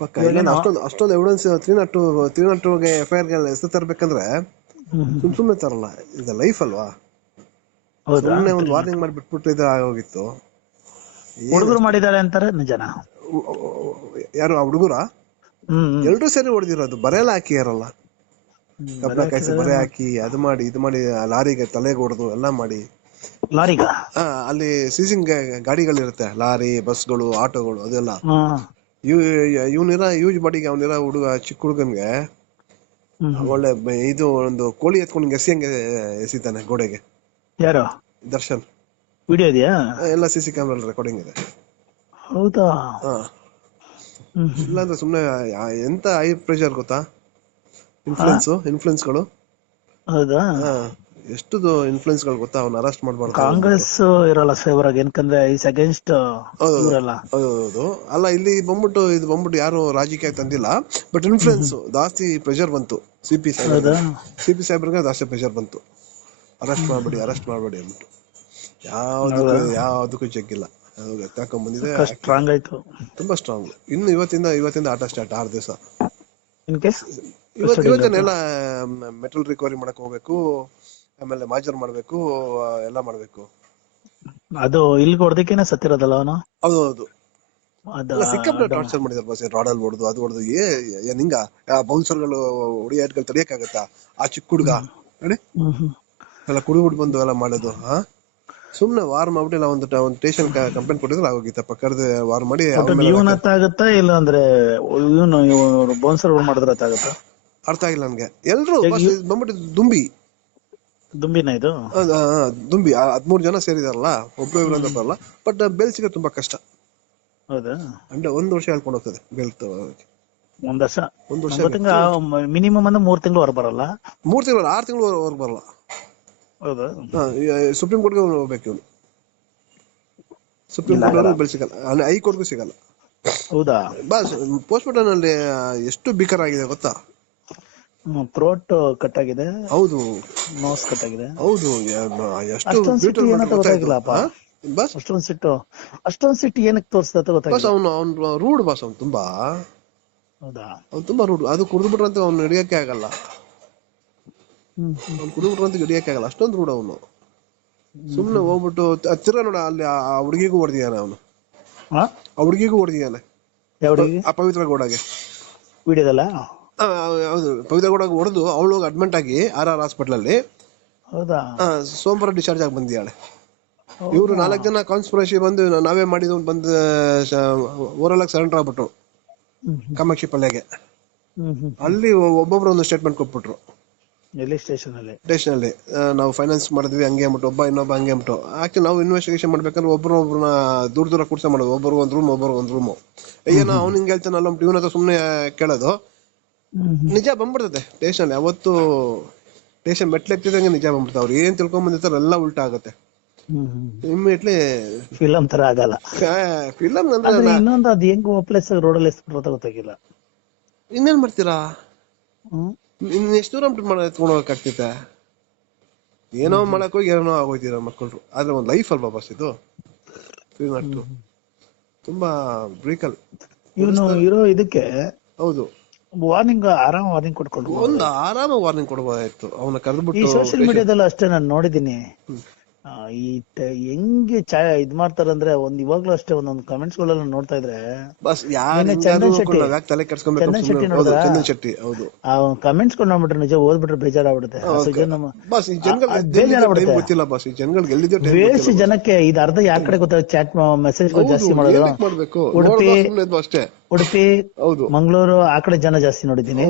ಪಕ್ಕ ಇಲ್ಲ ಇವಾಗೇನು ಅಷ್ಟೊಂದು ಎವಿಡೆನ್ಸ್ 302 FIR ಹೆಸರು ತರಬೇಕಂದ್ರೆ ಸುಮ್ನೆ ತರಲ್ಲ. ಇದು ಲೈಫ್ ಅಲ್ವಾ, ಹೌದಾ ಸುಮ್ನೆ ಒಂದು 302 ವಾರ್ನಿಂಗ್ ಮಾಡಿ ಬಿಟ್ಬಿಟ್ಟು ಇದು ಆಗೋಗಿತ್ತು. ಹುಡುಗರು ಏನಷ್ಟು ಮಾಡಿದ್ದಾರೆ ಅಂತಾರೆ, ನಿಜನಾ? ಯಾರು ಆ ಹುಡುಗರ ಹ್ಮ್ ಎಲ್ರೂ ಸೇರಿ ಹೊಡೆದಿರೋದು, ಬರೆಲ್ಲ ಹಾಕಿಯಾರಲ್ಲ, ಬಲೆ ಕಬ್ಣ ಕಾಯಿಸಿ ಹಾಕಿದ್ದಾರೆ ಬರೆ ಹಾಕಿ ಅದು ಮಾಡಿ ಇದು ಮಾಡಿ, ಲಾರಿಗೆ ತಲೆಗೆ ಹೊಡೆದು ಎಲ್ಲ ಮಾಡಿ. ಲಾರಿಗ. ಅಲ್ಲಿ ಸೀಸಿಂಗ್ ಗಾಡಿಗಳಿರುತ್ತೆ, ಲಾರಿ, ಬಸ್ಗಳು, ಆಟೋಗಳು, ಅದೆಲ್ಲ. ಹ್ಮ್ ಇವನಿರ ಯೂಸ್ ಬಾಡಿಗೆ ಅವನಿರ ಹುಡುಗ, ಚಿಕ್ಕ ಹುಡುಗನ್ಗೆ ಒಳ್ಳೆ ಇದು ಒಂದು ಕೋಳಿ ಎತ್ಕೊಂಡು ಎಸಿಯಂಗೆ ಎಸಿತಾನೆ ಗೋಡೆಗೆ. ಯಾರು? ದರ್ಶನ್. ವಿಡಿಯೋ ಇದೆಯಾ? ಎಲ್ಲ CC ಕ್ಯಾಮ್ರಾ ರೆಕಾರ್ಡಿಂಗ್ ಇದೆ. ಹೌದಾ? ಇಲ್ಲಾಂದ್ರೆ ಸುಮ್ನೆ ಎಂತ ಹೈ ಪ್ರೆಷರ್ ಗೊತ್ತಾ, ಇನ್ಫ್ಲುಯೆನ್ಸ್ಗಳು. ಹೌದಾ? ಎಷ್ಟು ಇನ್ಫ್ಲುಯೆನ್ಸ್ಗಳು ಗೊತ್ತಾ, ಅವ್ನ ಅರೆಸ್ಟ್ ಮಾಡಬಾರ್ದು. ಕಾಂಗ್ರೆಸ್ ಇರಲ್ಲ ಫೇವರ್ ಆಗಿ, ಏನಕಂದ್ರೆ ಈಸ್ ಅಗೇನ್ಸ್ಟ್ ಇವರೆಲ್ಲ. ಹೌದು. ಅಲ್ಲ, ಇಲ್ಲಿ ಬಂದ್ಬಿಟ್ಟು ಯಾರು ರಾಜಕೀಯ ತಂದಿಲ್ಲ, ಬಟ್ ಇನ್ಫ್ಲುಯೆನ್ಸ್ ಜಾಸ್ತಿ ಪ್ರೆಷರ್ ಬಂತು. CP ಸಾಹೇಬ್ರಿಗೆ ಜಾಸ್ತಿ ಪ್ರೆಷರ್ ಬಂತು, ಅರೆಸ್ಟ್ ಮಾಡಬೇಡಿ ಅಂದ್ಬಿಟ್ಟು. ಯಾವ್ದಕ್ಕೂ ಜಗ್ಗಿಲ್ಲ, ಎತ್ತಾಕೊಂಡ್ ಬಂದಿದೆ. ಸ್ಟ್ರಾಂಗ್ ಆಯ್ತು, ತುಂಬಾ ಸ್ಟ್ರಾಂಗ್. ಇನ್ನು ಇವತ್ತಿಂದ ಆಟ ಸ್ಟಾರ್ಟ್ 6 ದಿವಸ. ಇನ್ ಕೇಸ್ ಇವತ್ತೇನೆಲ್ಲ ಮೆಟಲ್ ರಿಕವರಿ ಮಾಡಕ್ ಹೋಗ್ಬೇಕು, ಆಮೇಲೆ ಮಾಜರ್ ಮಾಡ್ಬೇಕು, ಎಲ್ಲ ಮಾಡ್ಬೇಕು. ಅದು ಇಲ್ಲಿ ಹೊಡೆದಕ್ಕೇನೆ ಸತ್ತಿರೋದಲ್ಲ ಅವನು. ಹೌದು. ಸಿಕ್ಕಾಪಟ್ಟೆ ಟಾರ್ಚರ್ ಮಾಡಿದಾರೆ ಬಸ್, ರಾಡಲ್ ಹೊಡೆದು ಅದು ಹೊಡೆದು. ನಿಂಗ ಬೌನ್ಸರ್ಗಳು ಹೊಡಿಯಾಟ್ಗಳು ತಡಿಯಕ್ಕಾಗತ್ತಾ? ಆ ಚಿಕ್ಕ ಹುಡುಗ ನೋಡಿ ಎಲ್ಲ ಕುಡಿಬಿಟ್ಟು ಬಂದು ಎಲ್ಲ ಮಾಡೋದು. ಸುಮ್ನೆ ವಾರ್ ಮಾಡ್ಬಿಟ್ಟಿಲ್ಲ, ಒಂದು ಸ್ಟೇಷನ್ ಕಂಪ್ಲೇಂಟ್ ಕೊಟ್ಟಿದ್ರೆ ಆಗೋಗಿತ್ತಪ್ಪ. ಕರೆದು ವಾರ್ ಮಾಡಿ ಆಗುತ್ತಾ, ಇಲ್ಲ ಅಂದ್ರೆ ಇವನು ಬೌನ್ಸರ್ ಮಾಡಿದ್ರೆ ಆಗುತ್ತಾ? ಅರ್ಥ ಆಗಿಲ್ಲ ನನ್ಗೆ. ಎಲ್ರು ಬಂದ್ಬಿಟ್ಟು ದುಂಬಿನ ಇದು ದುಂಬಿ 13 ಜನ ಸೇರಿದಾರಲ್ಲ, ಒಬ್ರು ಇಬ್ರು ಅಂತ ಬರಲ್ಲ. ಬಟ್ ಬೇಲ್ ಸಿಗೋದು ತುಂಬಾ ಕಷ್ಟ. ಹೌದಾ? ಅಂದ್ರೆ 1 ವರ್ಷ ಹೇಳ್ಕೊಂಡು ಹೋಗ್ತದೆ ಬೇಲ್. ಒಂದ್ ವರ್ಷ ಮಿನಿಮಮ್ ಅಂದ್ರೆ 3 ತಿಂಗಳು ಹೊರ ಬರಲ್ಲ. 3 ತಿಂಗಳು 6 ತಿಂಗಳು ಹೊರಗೆ ಬರಲ್ಲ. ಹೌದಾ? ಸುಪ್ರೀಂ ಕೋರ್ಟ್ಗೆ ಹೋಗ್ಬೇಕು ಇವನು. ಸುಪ್ರೀಂ ಕೋರ್ಟ್ ಬೇಲ್ ಸಿಗಲ್ಲ, ಹೈಕೋರ್ಟ್ಗೂ ಸಿಗಲ್ಲ. ಹೌದಾ? ಬಸ್ ಪೋಸ್ಟ್ ಮಾರ್ಟಮ್ ಅಲ್ಲಿ ಎಷ್ಟು ಭೀಕರ ಆಗಿದೆ ಗೊತ್ತಾ? ಥ್ರೋಟ್ ಕಟ್ ಆಗಿದೆ. ಹೌದು. ನೋಸ್ ಕಟ್ ಆಗಿದೆ. ಹೌದು. ಅಷ್ಟೊಂದು ಸಿಟ್ಟು ಏನಕ್ಕೆ ತೋರಿಸ್ತಾ ಗೊತ್ತಾಗಿಲ್ಲ. ಅವ್ನು ರೂಡ್ ಬಾಸ್, ಅವ್ನು ತುಂಬಾ. ಹೌದಾ? ಅವ್ನು ತುಂಬಾ ರೂಡ್. ಅದು ಕುಡಿದ್ಬಿಟ್ರಂತ ಅವ್ನು ಹಿಡಿಯಕ್ಕೆ ಆಗಲ್ಲ. ಅಷ್ಟೊಂದು ರೂಡ್ ಅವನು. ಸುಮ್ನೆ ಹೋಗ್ಬಿಟ್ಟು ತಿರ್ಗ ನೋಡ, ಅಲ್ಲಿ ಆ ಹುಡುಗಿಗೂ ಹೊಡೆದಿದ್ದಾನೆ ಅವನು. ಆ ಹುಡುಗಿಗೂ ಹೊಡೆದಿದ್ದಾನೆ, ಆ ಪವಿತ್ರ ಗೌಡಗೆ. ವಿಡಿಯೋದಲ್ಲ? ಹೌದು, ಪವಿತ್ರ ಗೌಡಗೆ ಹೊಡೆದು ಅವಳು ಅಡ್ಮಿಟ್ ಆಗಿ RR ಹಾಸ್ಪಿಟಲ್ ಅಲ್ಲಿ. ಹೌದಾ? ಸೋಮವಾರ ಡಿಸ್ಚಾರ್ಜ್ ಆಗಿ ಬಂದಿದ್ದಾಳೆ. ಇವ್ರು 4 ಜನ ಕಾನ್ಸ್ಪಿರಸಿ ಬಂದು ನಾವೇ ಮಾಡಿದ್ ಬಂದು ಓರಲ್ ಆಗಿ ಸರೆಂಡರ್ ಆಗ್ಬಿಟ್ರು ಕಾಮಾಕ್ಷಿ ಪಲ್ಯಗೆ. ಅಲ್ಲಿ ಒಬ್ಬೊಬ್ರು ಒಂದು ಸ್ಟೇಟ್ಮೆಂಟ್ ಕೊಟ್ಬಿಟ್ರು. ಸ್ಟೇಷನ್ ಅಲ್ಲಿ ನಾವು ಫೈನಾನ್ಸ್ ಮಾಡಿದ್ವಿ ಹಂಗೆ ಅಂದ್ಬಿಟ್ಟು, ಇನ್ನೊಬ್ಬ ಹಂಗೆ ಅಂದ್ಬಿಟ್ಟು. ಆಕ್ಚುಲಿ ನಾವು ಇನ್ವೆಸ್ಟಿಗೇಷನ್ ಮಾಡ್ಬೇಕಂದ್ರೆ ಒಬ್ಬರನ್ನ ದೂರ ಕೂರ್ಸ ಮಾಡೋದು, ಒಬ್ಬರು ಒಂದ್ ರೂಮ್. ಏನೋ ಅವ್ನು ಹಿಂಗೆ ಹೇಳ್ತಾನಲ್ಲ, ಇವನ ಹತ್ರ ಸುಮ್ನೆ ಕೇಳೋದು. ನಿಜ ಬಂದ್ಬಿಡ್ತದೆ ಸ್ಟೇಷನ್. ಯಾವತ್ತು ಸ್ಟೇಷನ್ ಮೆಟ್ಲೆತ್ತಿದಂಗೆ ನಿಜ ಬಂದ್ಬಿಡ್ತಾವೆ. ಅವ್ರು ಏನ್ ತಿಳ್ಕೊಂಡ್ ಬಂದಿರ್ತಾರ ಎಲ್ಲ ಉಲ್ಟಾ ಆಗುತ್ತೆ ಇಮಿಡಿಯೇಟ್ಲಿ. ಫಿಲಂ ತರ ಆಗಲ್ಲ. ಫಿಲಂ ಅಂದ್ರೆ ಇನ್ನೊಂದು ಅದು ಹೆಂಗ್ ಪ್ಲೇಸ್ ರೋಡಲ್ಲಿ ಗೊತ್ತಾಗಿಲ್ಲ. ಇನ್ನೇನ್ ಮಾಡ್ತೀರಾ? ಇನ್ ಎಷ್ಟು ದೂರ ಎತ್ಕೊಂಡು ಹೋಗಕ್ಕಾಗ್ತೈತೆ? ಏನೋ ಮಾಡಕ್ ಹೋಗಿ ಏನೋ ಆಗೋಯ್ತೀರ ಮಕ್ಕಳು. ಆದ್ರೆ ಒಂದ್ ಲೈಫ್ ಅಲ್ವಾ ಬಸ್ ಇದು. ತುಂಬಾ ಬ್ರೀಕಲ್ ಇವನು ಇರೋ ಇದಕ್ಕೆ. ಹೌದು, ಆರಾಮ ವಾರ್ನಿಂಗ್ ಕೊಟ್ಕೊಂಡು ಒಂದು ಆರಾಮ ವಾರ್ನಿಂಗ್ ಕೊಡಬಹುದಾಯ್ತು. ಅವನ ಕರೆದ್ಬಿಟ್ಟು. ಈ ಸೋಷಿಯಲ್ ಮೀಡಿಯಾದಲ್ಲೂ ಅಷ್ಟೇ ನಾನು ನೋಡಿದೀನಿ. ಹೆಂಗೆ ಇದ್ ಮಾಡ್ತಾರಂದ್ರೆ, ಇವಾಗ್ಲೂ ಅಷ್ಟೇ ಒಂದೊಂದು ಕಮೆಂಟ್ಸ್ ಗಳೆಲ್ಲ ನೋಡ್ತಾ ಇದ್ರೆ ಚಂದನ್ ಶೆಟ್ಟಿ ಹೌದು ಕಮೆಂಟ್ಸ್ ಕೊಂಡು ನೋಡ್ಬಿಟ್ರೆ ನಿಜ ಓದ್ಬಿಟ್ರೆ ಬೇಜಾರಾಗ್ಬಿಡುತ್ತೆ. ಬೇಸಿ ಜನಕ್ಕೆ ಇದು ಅರ್ಧ ಯಾವ ಕಡೆ ಗೊತ್ತಾಗ ಚಾಟ್ ಮೆಸೇಜ್ ಜಾಸ್ತಿ ಮಾಡೋದು. ಉಡುಪಿ ಮಂಗಳೂರು ಆ ಕಡೆ ಜನ ಜಾಸ್ತಿ ನೋಡಿದೀನಿ.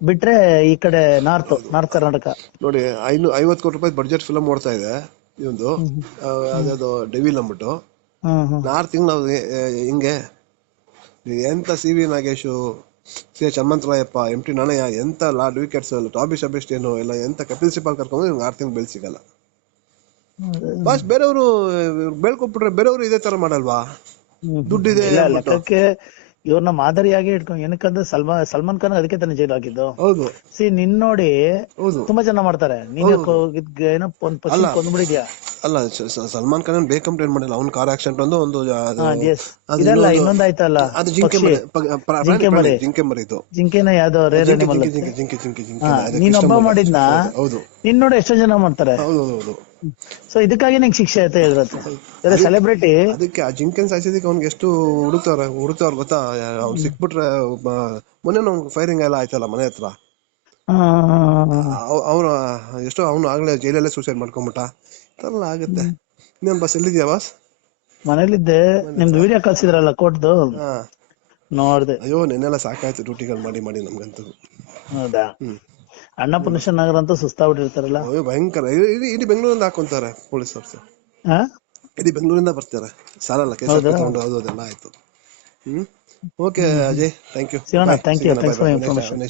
ಬಿಟ್ರೆ ಈ ಕಡೆ ನಾರ್ತ್ ಕರ್ನಾಟಕ ನೋಡಿ 50 ಕೋಟಿ ರೂಪಾಯಿ ಬಡ್ಜೆಟ್ ಫಿಲಂ ಓಡ್ತಾ ಇದೆ ಇವಂದು. ಅದ್ಯಾವ್ದು ಡೆವಿಲ್ ಅಂದ್ಬಿಟ್ಟು. 6 ತಿಂಗಳು ಹಿಂಗೆ ಎಂತ CV Nagesh, CH Hanumantharayappa, MT Nanaiah, ಎಂತ ಲಾರ್ಡ್ ವಿಕೆಟ್ಸ್, ಟಾಬಿ ಸೆಬೆಸ್ಟಿಯನ್ ಎಲ್ಲ ಎಂತ ಕಪಿಲ್ ಸಿಬಾಲ್ ಕರ್ಕೊಂಡು 6 ತಿಂಗಳು ಬೆಲ್ ಸಿಗಲ್ಲ. ಬಾಸ್ ಬೇರೆಯವರು ಬೆಳ್ಕೊಟ್ಬಿಟ್ರೆ ಬೇರೆಯವರು ಇದೇ ತರ ಮಾಡಲ್ವಾ? ದುಡ್ಡಿದೆ ಇವ್ರನ್ನ ಮಾದರಿಯಾಗಿ ಇಟ್ಕೊಂಡು ಏನಕ್ಕಂದ್ರೆ ಸಲ್ಮಾನ್ ಖಾನ್ ಅದಕ್ಕೆ ತಾನೇ ಜೈಲು ಹಾಕಿದ್ದು. ಹೌದು ನಿನ್ ನೋಡಿ ಹೌದು ತುಂಬಾ ಜನ ಮಾಡ್ತಾರೆ. ನೀನ್ ಏನೋ ಒಂದ್ ಪರ್ಸನ್ ಕೊಂದ್ಬಿಡಿದ್ಯಾ. ಅಲ್ಲ ಸಲ್ಮಾನ್ ಖಾನ್ ಬೇಕಂತ ಏನ್ ಮಾಡಿಲ್ಲ. ಅವ್ನ ಕಾರ್ ಆಕ್ಸಿಡೆಂಟ್ ಒಂದು ಇದಲ್ಲ ಇನ್ನೊಂದ್ ಆಯ್ತಲ್ಲ, ಅದು ಜಿಂಕೆ ಮರಿ ಇದು ಜಿಂಕೆನ ಯಾವ್ದೋ ರೇರ್ ಅನಿಮಲ್. ಜಿಂಕೆ ನೀನೊಬ್ಬ ಮಾಡಿದ್ನ ಹೌದು ನಿನ್ ನೋಡಿ ಎಷ್ಟೋ ಜನ ಮಾಡ್ತಾರೆ. ಹೌದು ಸೊ ಇದಕ್ಕಾಗಿ ನಿಂಗೆ ಶಿಕ್ಷೆ ಆಯ್ತಾ ಹೇಳಿರತ್ತೆ. ಸೆಲೆಬ್ರಿಟಿ ಅದಕ್ಕೆ ಆ ಜಿಂಕೆನ್ ಸಾಯಿಸಿದಕ್ಕೆ ಅವ್ನಿಗೆ ಎಷ್ಟು ಹುಡುಕ್ತವ್ರ ಗೊತ್ತಾ. ಅವ್ನು ಸಿಕ್ಬಿಟ್ರೆ ಮೊನ್ನೆ ನಮ್ಗೆ ಫೈರಿಂಗ್ ಎಲ್ಲ ಆಯ್ತಲ್ಲ ಮನೆ ಹತ್ರ. ಅವ್ನು ಎಷ್ಟೋ ಅವ್ನು ಆಗ್ಲೇ ಜೈಲಲ್ಲೇ ಸೂಸೈಡ್ ಮಾಡ್ಕೊಂಬಿಟ್ಟ. ಎಲ್ಲ ಆಗುತ್ತೆ. ಇನ್ನೇನ್ ಬಸ್ ಎಲ್ಲಿದ್ಯಾ ಬಾಸ್? ಮನೇಲಿದ್ದೆ. ನಿಮ್ದು ವಿಡಿಯೋ ಕಳ್ಸಿದ್ರಲ್ಲ ಕೋರ್ಟ್ದು ನೋಡ್ದೆ. ಅಯ್ಯೋ ನೆನ್ನೆಲ್ಲ ಸಾಕಾಯ್ತು ಡ್ಯೂಟಿಗಳು ಮಾಡಿ ನಮ್ಗಂತೂ. ಹೌದಾ? ಅನ್ನಪೂರ್ಣೇಶ್ವರ ನಗರ ಅಂತೂ ಸುಸ್ತಾಗ್ಬಿಟ್ಟಿರ್ತಾರಲ್ಲ. ಅಯ್ಯೋ ಭಯಂಕರ. ಇಡೀ ಬೆಂಗಳೂರಿಂದ ಹಾಕೊಂತಾರೆ ಪೊಲೀಸರು. ಇಡೀ ಬೆಂಗಳೂರಿಂದ ಬರ್ತಾರೆ. ಸಾಲಲ್ಲ ಕೇಸ್ ತಗೊಂಡು ಅದೆಲ್ಲ ಆಯ್ತು. Okay Ajay, thank you. Thank you for information.